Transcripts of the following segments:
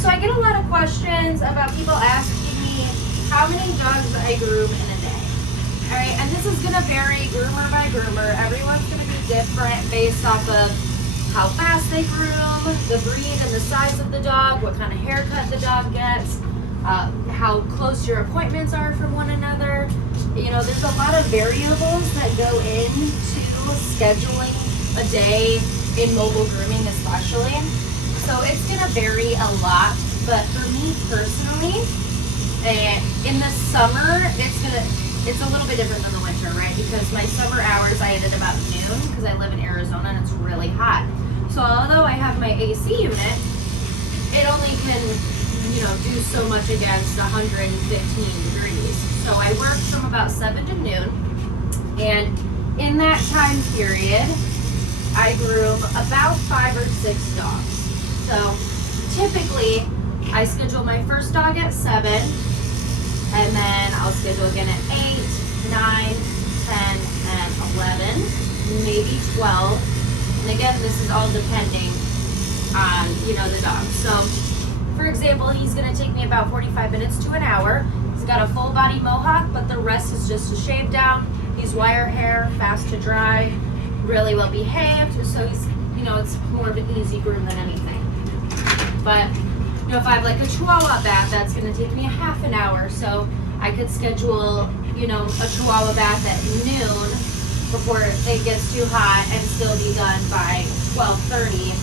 So I get a lot of questions about people asking me how many dogs I groom in a day. All right, and this is gonna vary groomer by groomer. Everyone's gonna be different based off of how fast they groom, the breed and the size of the dog, what kind of haircut the dog gets, how close your appointments are from one another. You know, there's a lot of variables that go into scheduling a day in mobile grooming especially. So it's gonna vary a lot, but for me personally, in the summer, it's a little bit different than the winter, right? Because my summer hours I end at about noon because I live in Arizona and it's really hot. So although I have my AC unit, it only can, you know, do so much against 115 degrees. So I work from about 7 to noon, and in that time period, I groom about 5 or 6 dogs. So typically, I schedule my first dog at 7, and then I'll schedule again at 8, 9, 10, and 11, maybe 12. And again, this is all depending on, you know, the dog. So, for example, he's going to take me about 45 minutes to an hour. He's got a full body mohawk, but the rest is just a shave down. He's wire hair, fast to dry, really well behaved. So he's, you know, it's more of an easy groom than anything. But, you know, if I have like a Chihuahua bath, that's going to take me a half an hour. So I could schedule, you know, a Chihuahua bath at noon before it gets too hot and still be done by 12:30.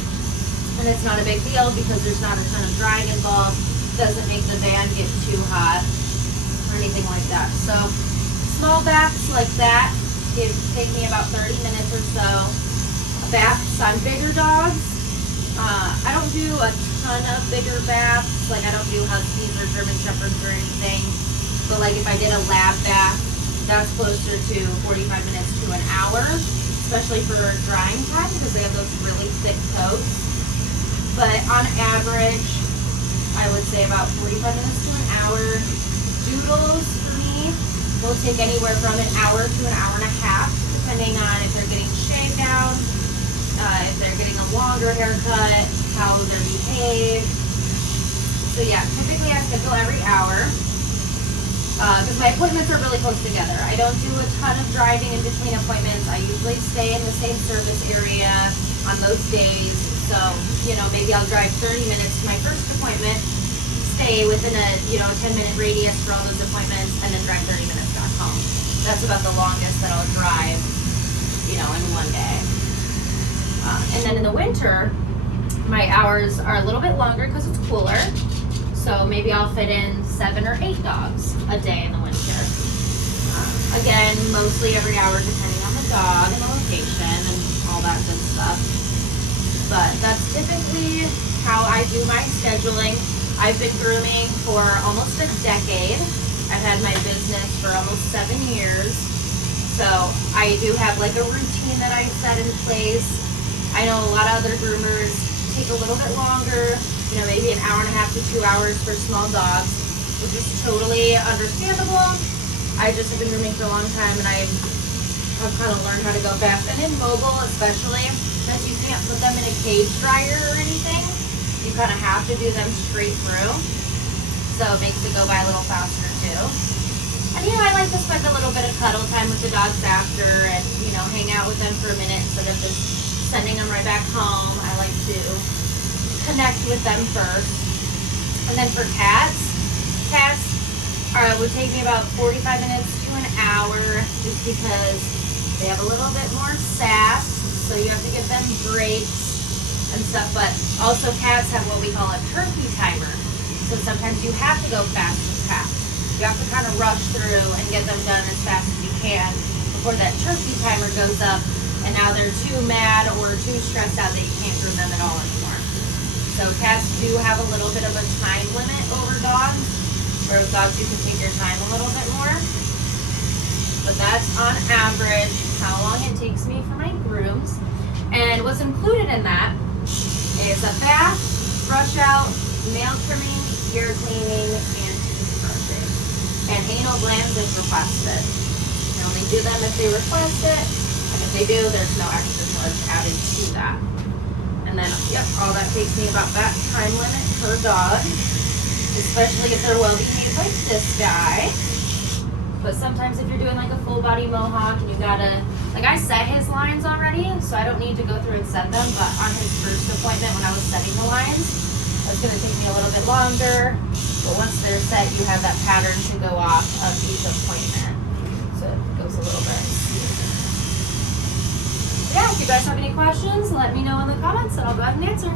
And it's not a big deal because there's not a ton of drying involved. Doesn't make the van get too hot or anything like that. So small baths like that take me about 30 minutes or so. Baths on bigger dogs, I don't do a ton of bigger baths. Like I don't do Huskies or German Shepherds or anything. But like if I did a lab bath, that's closer to 45 minutes to an hour, especially for drying time because they have those really thick coats. But on average, I would say about 45 minutes to an hour. Doodles for me will take anywhere from an hour to an hour and a half, depending on if they're getting shaved down, if they're getting a longer haircut, how they're behaved. So yeah, typically I schedule every hour. Because my appointments are really close together. I don't do a ton of driving in between appointments. I usually stay in the same service area on most days. So, you know, maybe I'll drive 30 minutes to my first appointment, stay within a, you know, a 10-minute radius for all those appointments, and then drive 30 minutes back home. That's about the longest that I'll drive, you know, in one day. And then in the winter, my hours are a little bit longer because it's cooler. So maybe I'll fit in 7 or 8 dogs a day in the winter. Again, mostly every hour depending on the dog and the location and all that good stuff. But that's typically how I do my scheduling. I've been grooming for almost a decade. I've had my business for almost 7 years. So I do have like a routine that I set in place. I know a lot of other groomers take a little bit longer. You know, maybe an hour and a half to 2 hours for small dogs, which is totally understandable. I just have been grooming for a long time and I've kind of learned how to go fast. And in mobile especially, since you can't put them in a cage dryer or anything, you kind of have to do them straight through. So it makes it go by a little faster too. And you know, I like to spend a little bit of cuddle time with the dogs after and, you know, hang out with them for a minute instead of just sending them right back home. I like to connect with them first. And then for cats would take me about 45 minutes to an hour just because they have a little bit more sass, so you have to give them breaks and stuff. But also cats have what we call a turkey timer, so sometimes you have to go fast with cats. You have to kind of rush through and get them done as fast as you can before that turkey timer goes up and now they're too mad or too stressed out that you can't groom them at all anymore. So cats do have a little bit of a time limit over dogs, whereas dogs you can take your time a little bit more. But that's on average how long it takes me for my grooms. And what's included in that is a bath, brush out, nail trimming, ear cleaning, and teeth brushing. And anal glands if requested. I only do them if they request it, and if they do, there's no extra charge added to that. And then, yep, all that takes me about that time limit per dog, especially if they're well behaved like this guy. But sometimes if you're doing like a full body mohawk and you gotta, like I set his lines already, so I don't need to go through and set them, but on his first appointment when I was setting the lines, it's gonna take me a little bit longer. But once they're set, you have that pattern to go off of each appointment. So it goes a little bit smoother. Yeah, if you guys have any questions, let me know in the comments and I'll go ahead and answer.